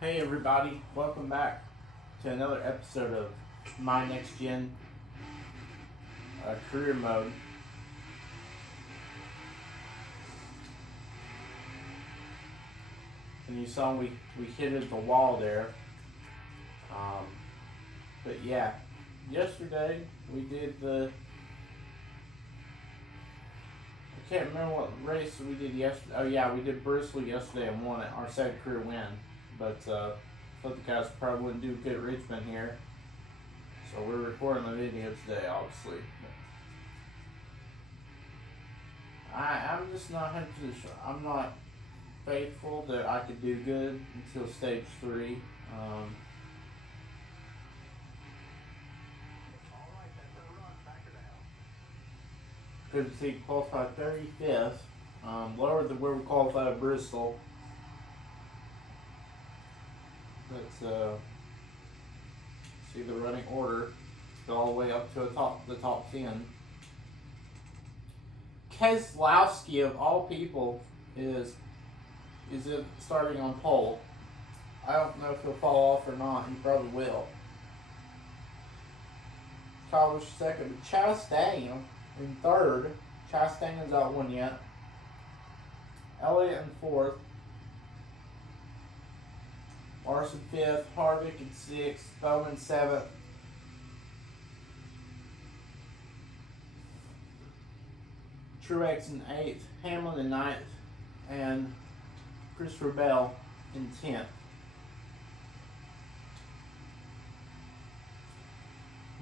Hey everybody, welcome back to another episode of My Next Gen Career Mode. And you saw we hit at the wall there. Um, but yeah, yesterday we did I can't remember what race we did yesterday. Oh yeah, we did Bristol yesterday and won it, our second career win. But thought the guys probably wouldn't do good at Richmond here. So we're recording the video today, obviously. I'm just not 100% sure. I'm not faithful that I could do good until stage 3. Good to see qualified 35th, lower than where we qualified at Bristol. Let's see the running order. Go all the way up to the top 10. Keselowski of all people is it starting on pole. I don't know if he'll fall off or not. He probably will. Kyle was second, but Chastain in third. Chastain has not won yet. Elliott in fourth. Larson fifth. Harvick in sixth. Bowman seventh. Truex in eighth. Hamlin in ninth. And Christopher Bell in 10th.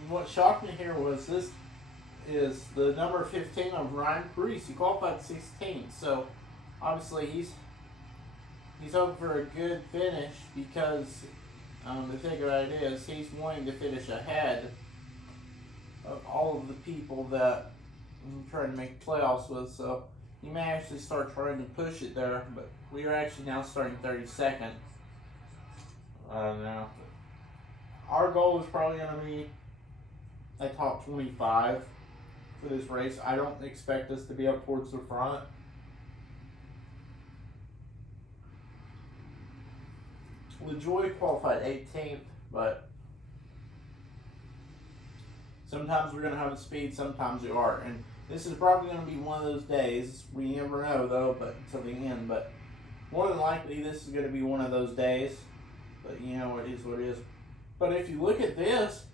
And what shocked me here was this is the number 15 of Ryan Preece. He qualified 16th, so obviously he's hoping for a good finish because the thing about it is he's wanting to finish ahead of all of the people that I'm trying to make playoffs with, so he may actually start trying to push it there, but we are actually now starting 32nd. I don't know. Our goal is probably going to be a top 25 for this race. I don't expect us to be up towards the front. LaJoy qualified 18th, but sometimes we're going to have the speed, sometimes we aren't. And this is probably going to be one of those days. We never know, though, but until the end. But more than likely, this is going to be one of those days. But, you know, it is what it is. But if you look at this,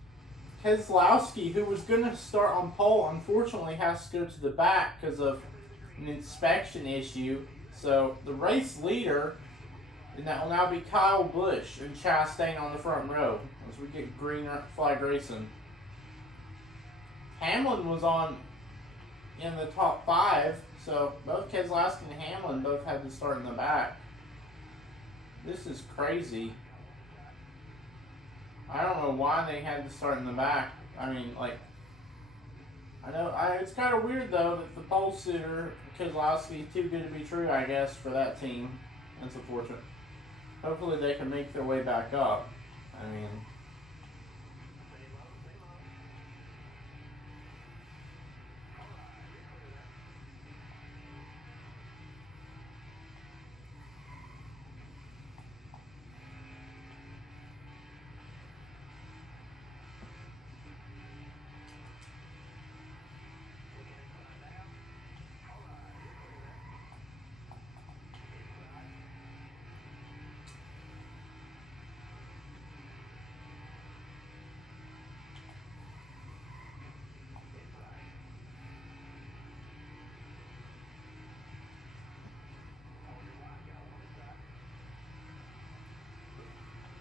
Keselowski, who was going to start on pole, unfortunately has to go to the back because of an inspection issue. So the race leader, and that will now be Kyle Busch and Chastain on the front row as we get green flag racing. Hamlin was in the top 5, so both Keselowski and Hamlin both had to start in the back. This is crazy. I don't know why they had to start in the back. I mean, like, it's kind of weird though that the pole sitter Keselowski is too good to be true, I guess, for that team. That's unfortunate. Hopefully they can make their way back up. I mean,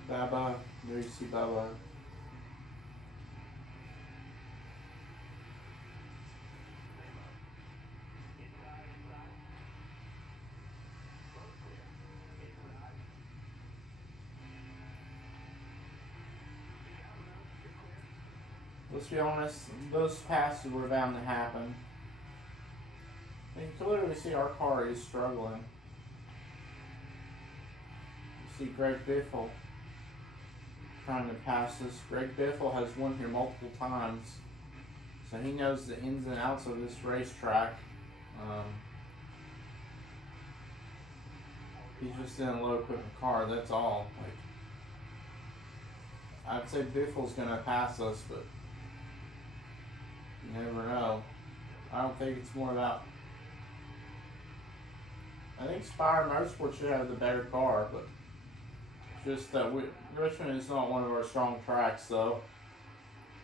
bye-bye. There you see bye-bye. Let's be honest, those passes were bound to happen. You can clearly see our car is struggling. You see Greg Biffle trying to pass us. Greg Biffle has won here multiple times, so he knows the ins and outs of this racetrack. He's just in a low equipment car, that's all. Like, I'd say Biffle's going to pass us, but you never know. I don't think it's more about. I think Spire Motorsport should have the better car, but just that Richmond is not one of our strong tracks, though.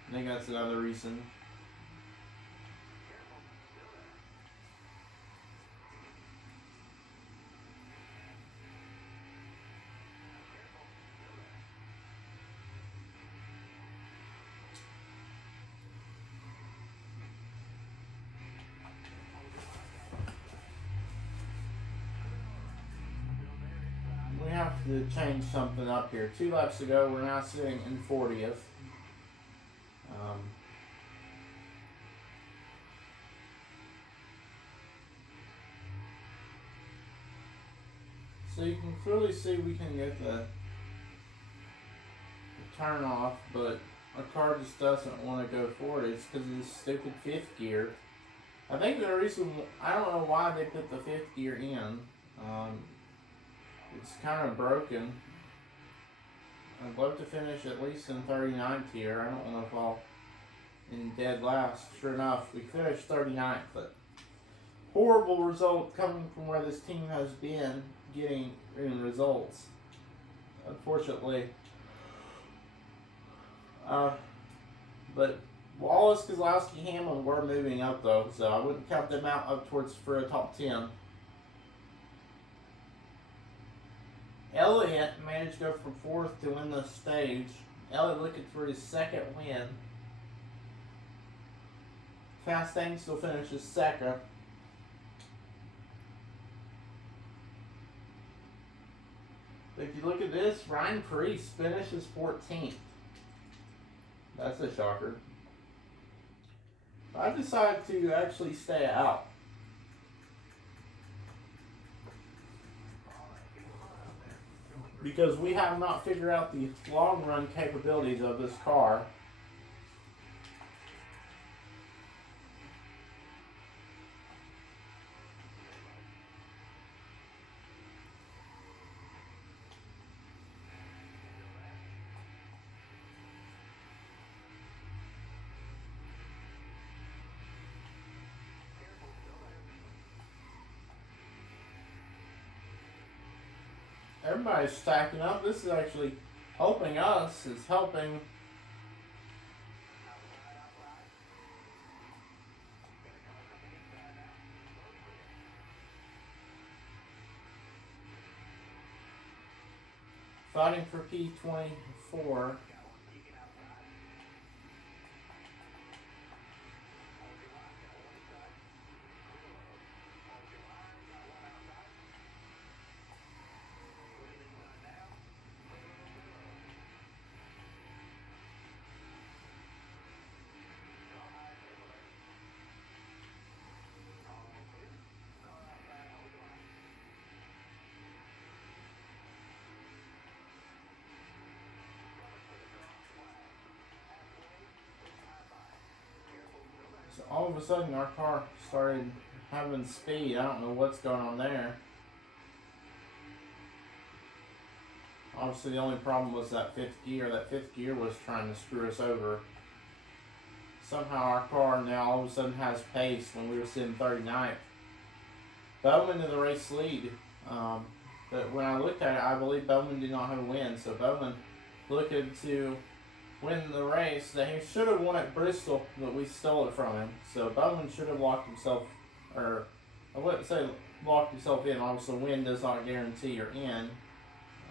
I think that's another reason. We have to change something up here. 2 laps ago, we're now sitting in 40th. So you can clearly see we can get the turn off, but our car just doesn't want to go forward. It's because of this stupid 5th gear. I think the reason, I don't know why they put the 5th gear in. It's kind of broken. I'd love to finish at least in 39th here. I don't know if I'll in dead last. Sure enough, we finished 39th, but horrible result coming from where this team has been getting in results. Unfortunately. But Wallace, Kozlowski, Hamlin were moving up though, so I wouldn't count them out up towards for a top 10. Elliott managed to go from 4th to win the stage. Elliott looking for his 2nd win. Chastain still finishes 2nd. If you look at this, Ryan Preece finishes 14th. That's a shocker. I decided to actually stay out. Because we have not figured out the long run capabilities of this car. Everybody's stacking up. This is actually helping us. It's helping. Fighting for P24. So all of a sudden our car started having speed. I don't know what's going on there. Obviously the only problem was that 5th gear. That 5th gear was trying to screw us over. Somehow our car now all of a sudden has pace when we were sitting 39th. Bowman in the race lead. But when I looked at it, I believe Bowman did not have a win. So Bowman looking to win the race that he should have won at Bristol, but we stole it from him. So Bowman should have locked himself, or I wouldn't say locked himself in. Obviously, win does not guarantee you're in.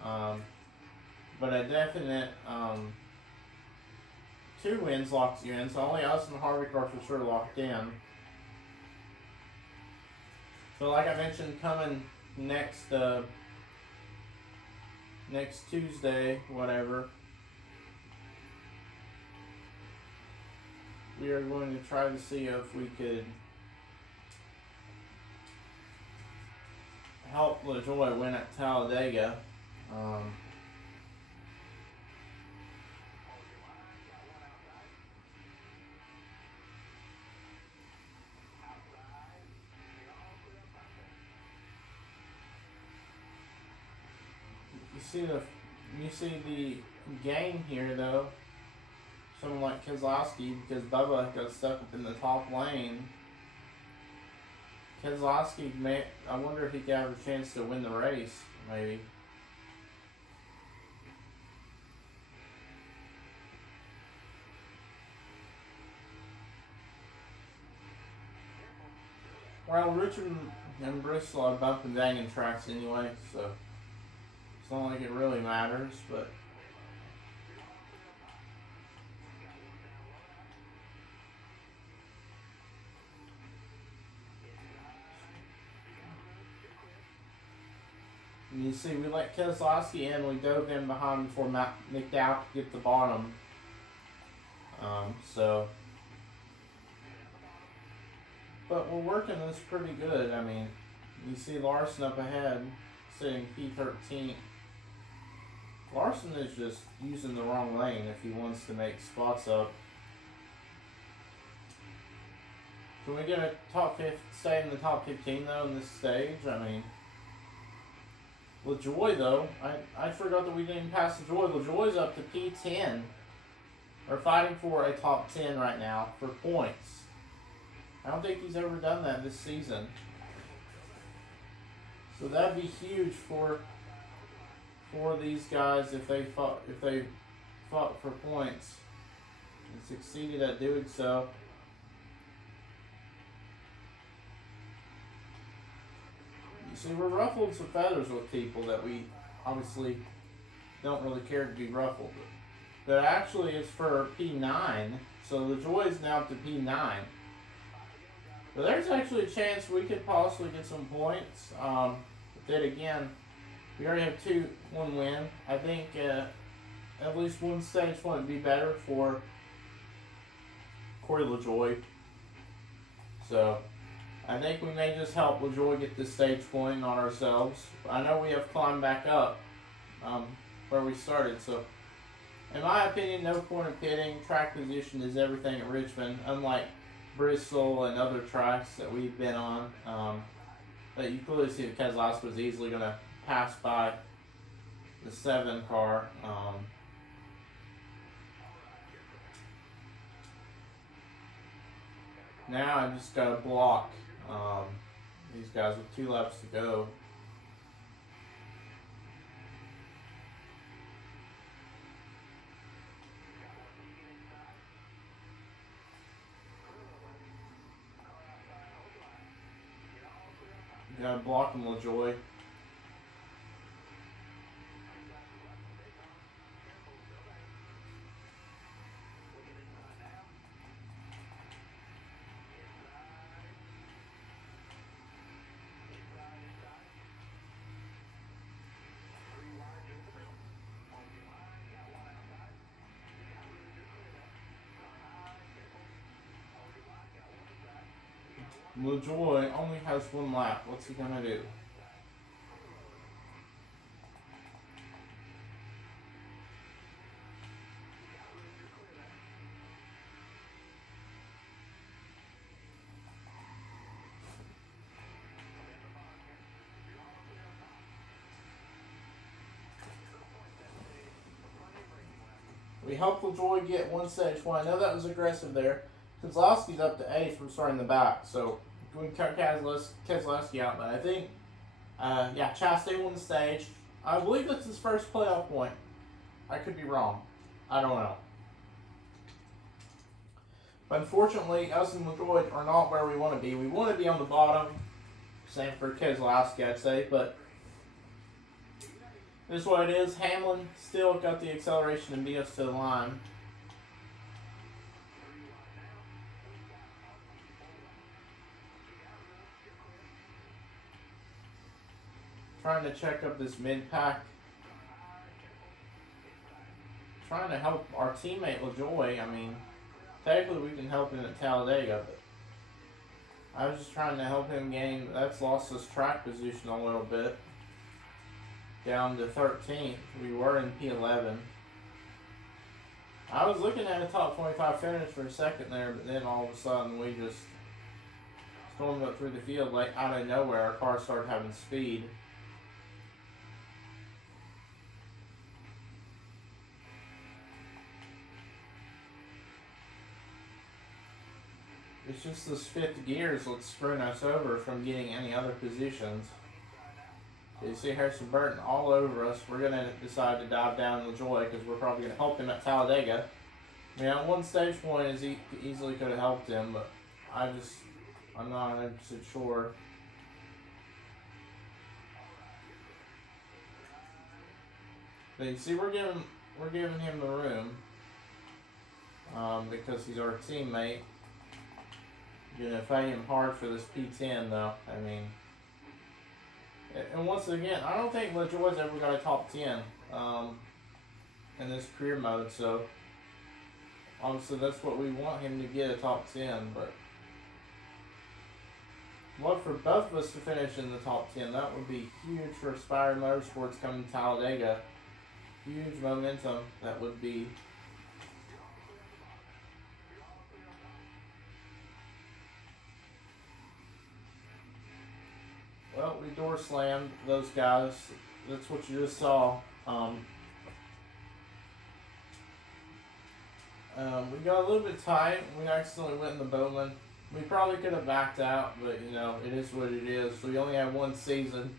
But a definite 2 wins locks you in. So only us and Harvick are for sure locked in. So like I mentioned, coming next Tuesday, whatever, we are going to try to see if we could help LaJoie win at Talladega. You see the You see the gain here, though. Someone like Keselowski, because Bubba got stuck up in the top lane. Keselowski, I wonder if he could have a chance to win the race, maybe. Well, Richmond and Bristol are bumping banging tracks anyway, so it's not like it really matters, but and you see we let Keselowski in, we dove in behind before McDowell could get the bottom. But we're working this pretty good. I mean, you see Larson up ahead, sitting P13. Larson is just using the wrong lane if he wants to make spots up. Can we get a stay in the top 15 though in this stage? I mean, LaJoy though, I forgot that we didn't pass LaJoy. LaJoy's up to P10. We're fighting for a top 10 right now for points. I don't think he's ever done that this season. So that'd be huge for these guys if they fought for points and succeeded at doing so. You see, we're ruffling some feathers with people that we obviously don't really care to be ruffled. But actually it's for P9, so the joy is now up to P9. But there's actually a chance we could possibly get some points. But then again, we already have one win. I think at least one stage point would be better for Corey LaJoy. So I think we may just help LaJoy get this stage point on ourselves. I know we have climbed back up where we started. So in my opinion, no point in pitting. Track position is everything at Richmond, unlike Bristol and other tracks that we've been on. But you clearly see that Keselowski was easily going to pass by the 7 car. Now I just got to block these guys with 2 laps to go. You gotta block him, LaJoy. LaJoy only has 1 lap. What's he gonna do? We helped LaJoy get 1 stage point. I know that was aggressive there. Keselowski's up to 8th from starting the back, so we can cut Keselowski out. But I think, Chastain won the stage. I believe that's his first playoff point. I could be wrong. I don't know. But unfortunately, us and LaJoy are not where we want to be. We want to be on the bottom. Same for Keselowski, I'd say. But this is what it is. Hamlin still got the acceleration and beat us to the line. Trying to check up this mid-pack. Trying to help our teammate LaJoy. I mean, technically we can help him at Talladega, but I was just trying to help him gain. That's lost his track position a little bit. Down to 13th. We were in P11. I was looking at a top 25 finish for a second there, but then all of a sudden we just stormed up through the field like out of nowhere. Our car started having speed. It's just this fifth gear is what's screwing us over from getting any other positions. You see Harrison Burton all over us. We're going to decide to dive down LaJoy because we're probably going to help him at Talladega. I mean, at one stage point, he easily could have helped him, but I'm not 100% sure. But you see, we're giving him the room because he's our teammate. You're gonna fight him hard for this P10, though. I mean, and once again, I don't think LaJoy's ever got a top 10 in this career mode. So obviously, that's what we want him to get, a top 10. But what for both of us to finish in the top 10? That would be huge for Spire Motorsports coming to Talladega. Huge momentum that would be. Well, we door slammed those guys. That's what you just saw. We got a little bit tight. We accidentally went in the Bowman. We probably could have backed out, but you know, it is what it is. We only have one season.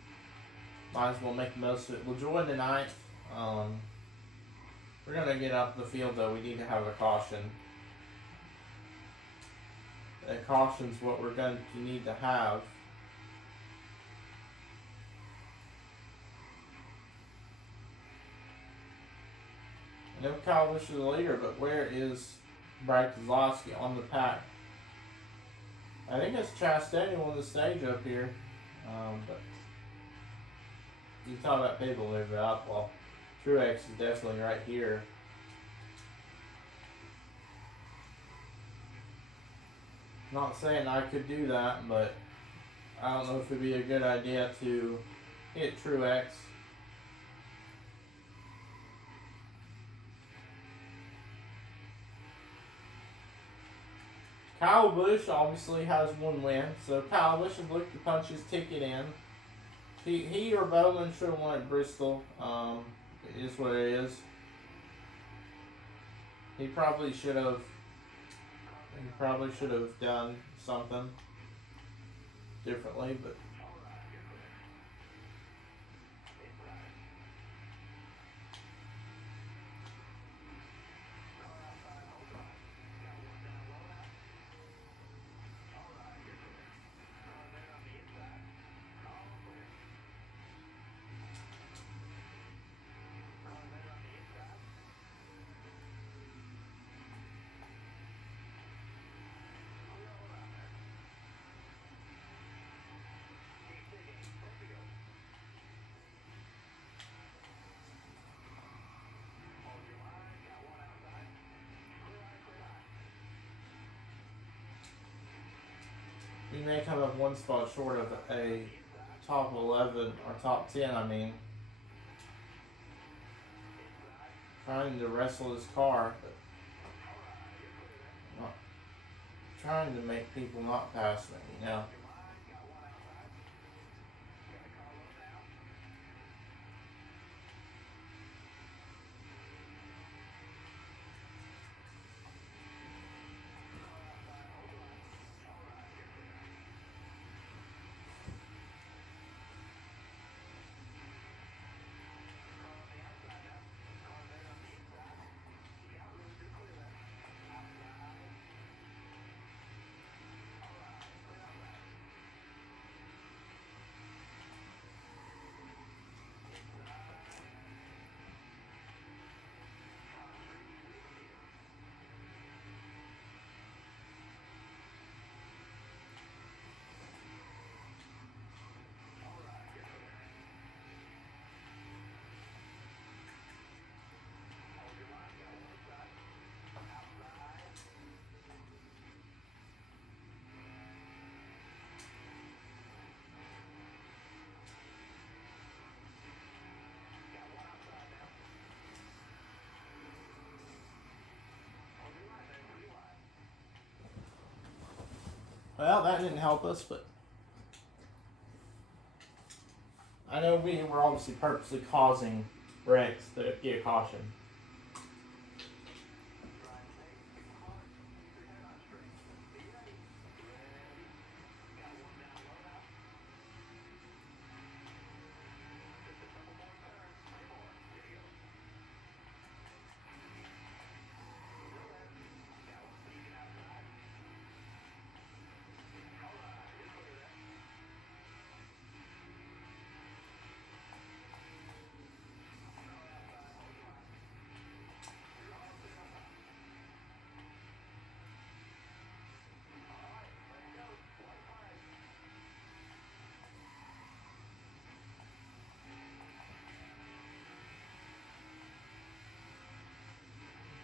Might as well make the most of it. We'll join the ninth. We're going to get up the field, though. We need to have a caution. That caution's what we're going to need to have. I know Kyle Busch is the leader, but where is Brad Keselowski on the pack? I think it's Chastain on the stage up here. But you talk about people move out. Well, Truex is definitely right here. Not saying I could do that, but I don't know if it'd be a good idea to hit Truex. Kyle Busch obviously has one win, so Kyle Busch has looked to punch his ticket in. He or Bowman should have won at Bristol. It is what it is. He probably should have done something differently, but we may come up one spot short of a top 11 or top 10, I mean. Trying to wrestle his car, but not trying to make people not pass me, you know. Well, that didn't help us, but I know we were obviously purposely causing wrecks to get a caution.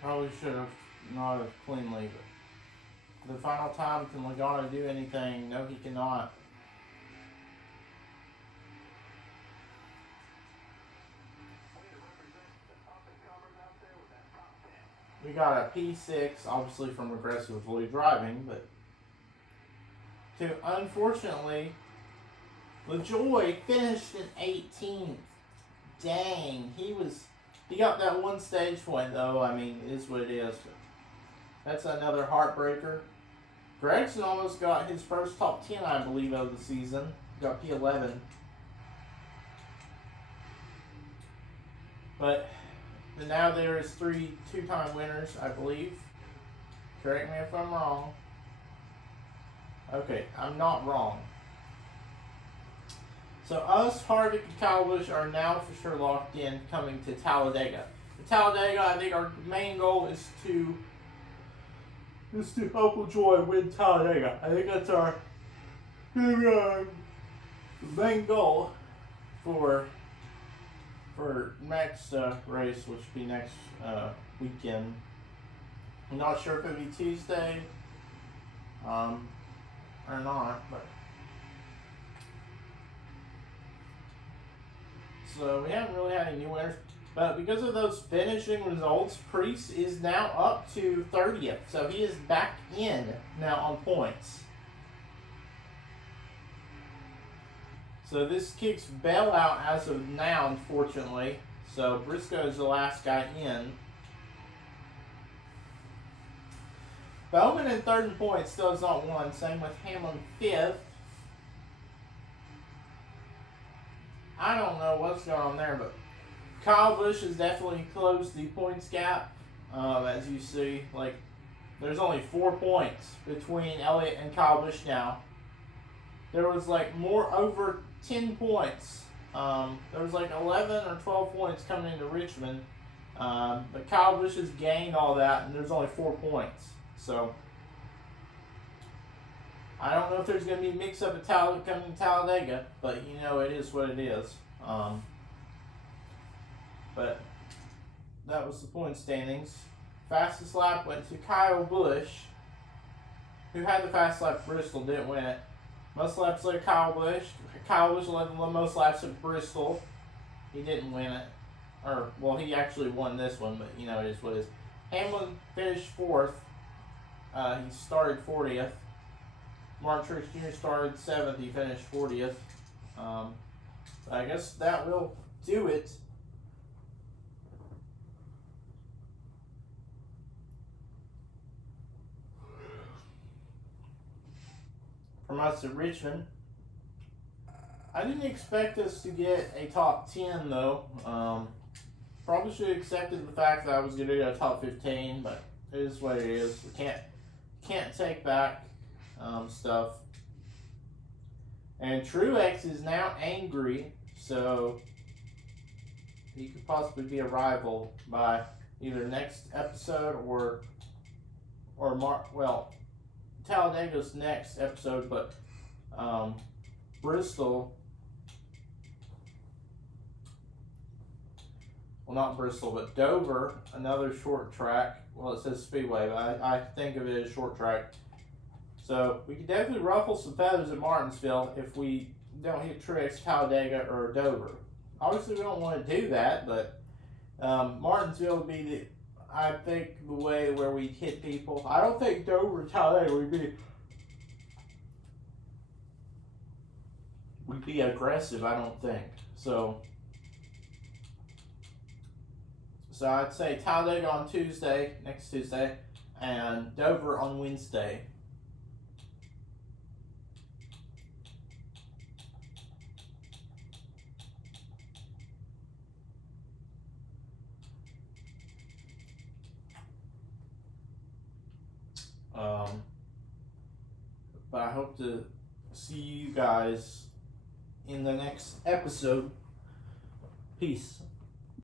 Probably should have not have cleanly, but the final time, can Logano do anything? No, he cannot. We got a P6, obviously from aggressively driving, but unfortunately, LaJoy finished in 18th. Dang, he got that one stage point though. I mean, it is what it is. But that's another heartbreaker. Gregson almost got his first top 10, I believe, of the season. Got P11. But now there is 3 two-time winners, I believe. Correct me if I'm wrong. Okay, I'm not wrong. So us, Harvick, and Kyle Busch are now for sure locked in coming to Talladega. Talladega, I think our main goal is to help LaJoy win Talladega. I think that's our main goal for next race, which will be next weekend. I'm not sure if it'll be Tuesday or not, but so we haven't really had any new winners. But because of those finishing results, Priest is now up to 30th. So he is back in now on points. So this kicks Bell out as of now, unfortunately. So Briscoe is the last guy in. Bowman in 3rd in points still has not won. Same with Hamlin 5th. I don't know what's going on there, but Kyle Busch has definitely closed the points gap. As you see, like, there's only 4 points between Elliott and Kyle Busch now. There was like over 10 points. There was like 11 or 12 points coming into Richmond. But Kyle Busch has gained all that, and there's only 4 points. So I don't know if there's going to be mix-up at coming to Talladega, but you know, it is what it is. But that was the point standings. Fastest lap went to Kyle Busch, who had the fast lap at Bristol, didn't win it. Most laps led Kyle Busch. Kyle Busch led the most laps at Bristol. He didn't win it. Or, well, he actually won this one, but you know, it is what it is. Hamlin finished 4th. He started 40th. Martin Truex Jr. started 7th. He finished 40th. I guess that will do it. From us at Richmond. I didn't expect us to get a top 10 though. Probably should have accepted the fact that I was going to get a top 15, but it is what it is. We can't take back stuff. And Truex is now angry, so he could possibly be a rival by either next episode or Talladega's next episode, but Bristol, well, not Bristol, but Dover, another short track. Well, it says Speedway, but I think of it as short track. So we could definitely ruffle some feathers at Martinsville if we don't hit Truex, Talladega, or Dover. Obviously, we don't want to do that, but Martinsville would be I think the way where we hit people. I don't think Dover and Talladega would be aggressive. I don't think so. So I'd say Talladega on Tuesday, next Tuesday, and Dover on Wednesday. But I hope to see you guys in the next episode. Peace.